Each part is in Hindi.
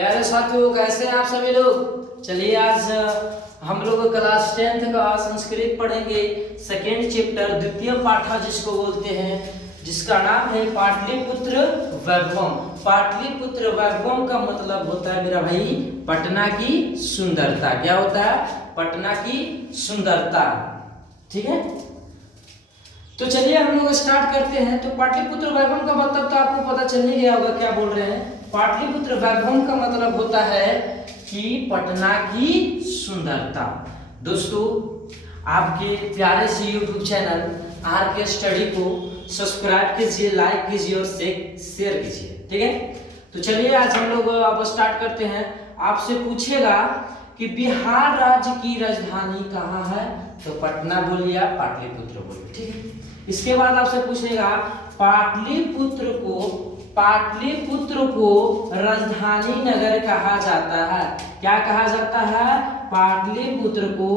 प्यारे साथियों, कैसे हैं आप सभी लोग। चलिए आज हम लोग क्लास 10th का संस्कृत पढ़ेंगे। सेकेंड चैप्टर द्वितीय पाठा जिसको बोलते हैं, जिसका नाम है पाटलिपुत्र वैभवम। पाटलिपुत्र वैभवम का मतलब होता है मेरा भाई पटना की सुंदरता। क्या होता है? पटना की सुंदरता। ठीक है, तो चलिए हम लोग स्टार्ट करते हैं। तो पाटलिपुत्र वैभवम का मतलब तो आपको पता चल ही गया होगा क्या बोल रहे हैं। पाटलिपुत्र वैभवम का मतलब होता है कि पटना की सुंदरता। दोस्तों, आपके प्यारे से YouTube चैनल RK स्टडी को सब्सक्राइब कीजिए, लाइक कीजिए और शेयर कीजिए। ठीक है, तो चलिए आज हम लोग अब स्टार्ट करते हैं। आपसे पूछेगा कि बिहार राज्य की राजधानी कहाँ है, तो पटना बोलिए, आप पाटलिपुत्र बोलिए। ठीक है, इसके बाद आपसे पूछेगा पाटलिपुत्र को राजधानी नगर कहा जाता है। क्या कहा जाता है? पाटलिपुत्र को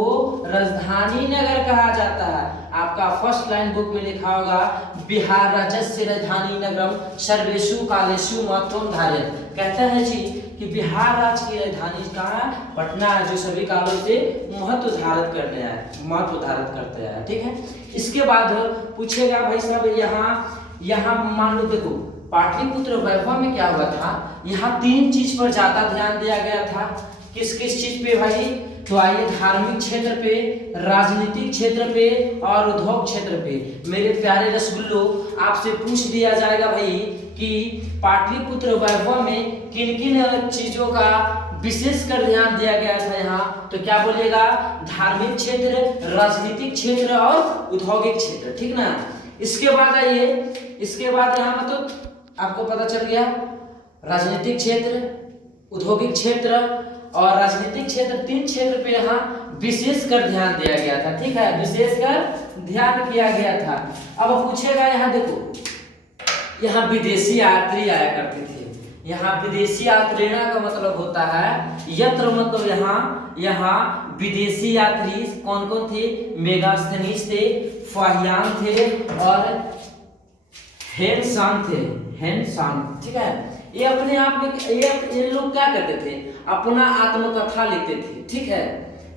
राजधानी नगर कहा जाता है। आपका फर्स्ट लाइन बुक में लिखा होगा, बिहार राज्यस्य राजधानी नगरम सर्वेषु कालेषु महत्वम धारयत। कहता है जी कि बिहार राज्य की राजधानी कहाँ है? पटना है, जो सभी कालों से महत्व धारित करते हैं। ठीक है, इसके बाद पूछेगा भाई साहब, यहाँ मान लो, देखो पाटलिपुत्र वैभव में क्या हुआ था, यहाँ तीन चीज पर ज्यादा ध्यान दिया गया था। किस किस चीज पे भाई? तो आइए, धार्मिक क्षेत्र पे, राजनीतिक क्षेत्र पे और उद्योग क्षेत्र पे। मेरे प्यारे रसगुल्लो, आपसे पूछ दिया जाएगा भाई कि पाटलिपुत्र वैभव में किन किन चीजों का विशेष कर ध्यान दिया गया था यहाँ, तो क्या बोलिएगा? धार्मिक क्षेत्र, राजनीतिक क्षेत्र और औद्योगिक क्षेत्र। ठीक ना। इसके बाद आइए, इसके बाद यहाँ मतलब आपको पता चल गया राजनीतिक क्षेत्र, औद्योगिक क्षेत्र और राजनीतिक क्षेत्र, तीन क्षेत्र पे यहाँ विशेष कर ध्यान दिया गया था। ठीक है, विशेष कर ध्यान किया गया था। अब पूछेगा, यहाँ देखो, यहाँ विदेशी यात्री आया करते थे। यहाँ विदेशी यात्रियों का मतलब होता है यत्र, मतलब यहाँ विदेशी यात्री कौन कौन थे? मेगास्थनीज थे, फाहियान थे और हेनसान थे। हेनसान, ठीक है। ये अपने आप में ये लोग क्या करते थे? अपना आत्मकथा लिखते थे। ठीक है,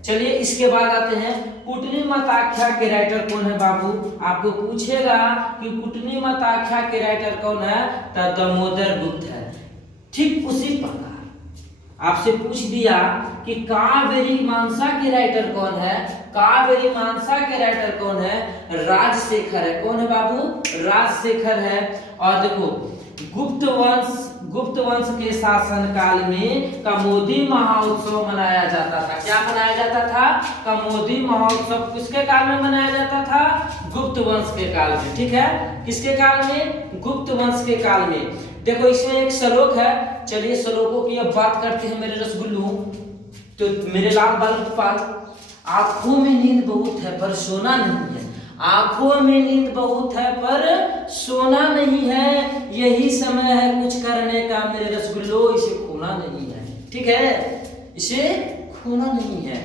चलिए इसके बाद आते हैं, कुटनी मताख्या के राइटर कौन है बाबू? आपको पूछेगा कि कुटनी मताख्या के राइटर कौन है, तो दामोदर गुप्त है। ठीक उसी प्रकार आपसे पूछ दिया कि कावेरी मीमांसा के राइटर कौन है? कावेरी मीमांसा के राइटर कौन है? राजशेखर है। कौन है बाबू? राजशेखर है। और देखो, गुप्त वंश के शासन काल में कमोदी महोत्सव मनाया जाता था। क्या मनाया जाता था? कमोदी महोत्सव। किसके काल में मनाया जाता था? गुप्त वंश के काल में। ठीक है, किसके काल में? गुप्त वंश के काल में। देखो इसमें एक श्लोक है, चलिए श्लोकों की अब बात करते हैं मेरे रसगुल्लू। तो मेरे लाल बाल गोपाल, आंखों में नींद बहुत है पर सोना नहीं है। आंखों में नींद बहुत है पर सोना नहीं है, यही समय है कुछ करने का मेरे रसगुल्लो, इसे खोना नहीं है। ठीक है, इसे खोना नहीं है।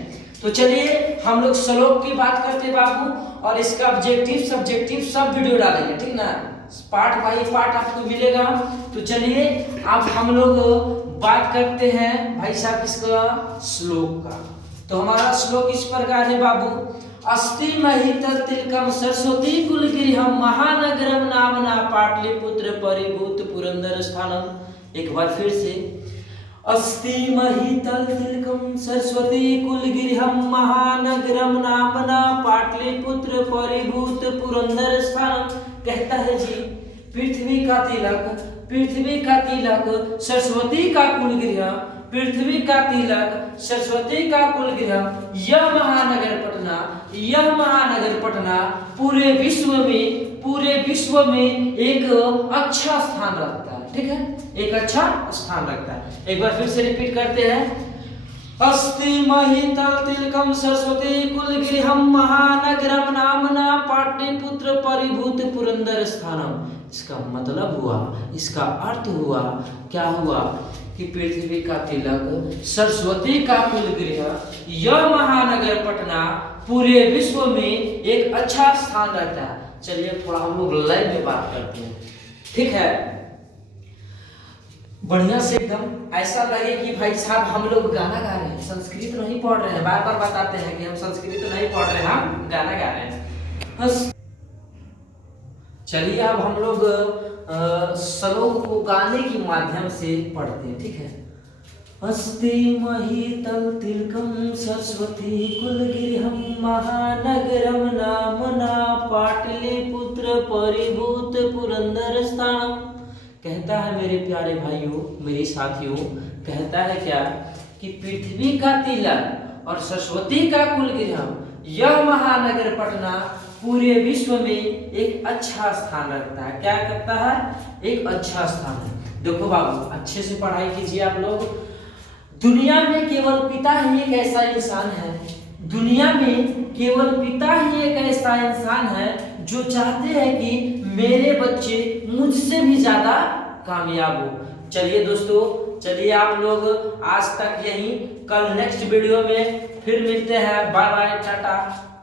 तो चलिए हम लोग श्लोक की बात करते बाबू, और इसका ऑब्जेक्टिव सब्जेक्टिव सब वीडियो डालेंगे। ठीक ना, पार्ट बाई पार्ट आपको मिलेगा। तो चलिए अब हम लोग बात करते हैं भाई साहब इसका श्लोक का। तो हमारा श्लोक इस प्रकार है बाबू, अस्ति महितल तिलकम सरस्वती कुलगिरिहम महानगरम नामना पाटलिपुत्र परिभूत पुरंदर स्थानम। एक बार फिर से, अस्ति महितल तिलकम सरस्वती कुलगिरिहम महानगरम नामना पाटलिपुत्र परिभूत पुरंदर स्थानम। कहता है जी, पृथ्वी का तिलक सरस्वती का कुलगृह, पृथ्वी का तिलक सरस्वती का कुलगृह, यह महानगर पटना पूरे विश्व में एक अच्छा स्थान रखता है। ठीक है, एक अच्छा स्थान रखता है। एक बार फिर से रिपीट करते हैं, अस्ति महितल तिलकम सरस्वती कुलगृहम महानगरम नामना पाटलिपुत्र परिभूत पुरंदर स्थानम। इसका मतलब हुआ, इसका अर्थ हुआ, क्या हुआ कि पृथ्वी का तिलक सरस्वती का कुलगृह, यह महानगर पटना पूरे विश्व में एक अच्छा स्थान रखता है। चलिए थोड़ा हम लोग लाइव में बात करते हैं। ठीक है, बढ़िया से एकदम ऐसा लगे कि भाई साहब हम लोग गाना गा रहे हैं, संस्कृत नहीं पढ़ रहे हैं। बार बार बताते हैं कि हम संस्कृत नहीं पढ़ रहे हैं, हम गाना गा रहे हैं बस। चलिए अब हम लोग श्लोक को गाने के माध्यम से पढ़ते हैं, ठीक है। अस्ति महितल तिलकम सरस्वती कुलगिरहम महानगरम नामना पाटलिपुत्र परिभूत पुरंदर स्थानम। कहता है मेरे प्यारे भाइयों, मेरे साथियों, कहता है क्या कि पृथ्वी का तिलक और सरस्वती का कुलगिरहम, यह महानगर पटना पूरे विश्व में एक अच्छा स्थान रखता है। क्या करता है? एक अच्छा स्थान है। देखो बाबू, अच्छे से पढ़ाई कीजिए आप लोग। दुनिया में केवल पिता ही एक ऐसा इंसान है, दुनिया में केवल पिता ही एक ऐसा इंसान है जो चाहते हैं कि मेरे बच्चे मुझसे भी ज्यादा कामयाब हो। चलिए दोस्तों, चलिए आप लोग आज तक यही, कल नेक्स्ट वीडियो में फिर मिलते हैं। Bye bye, Tata.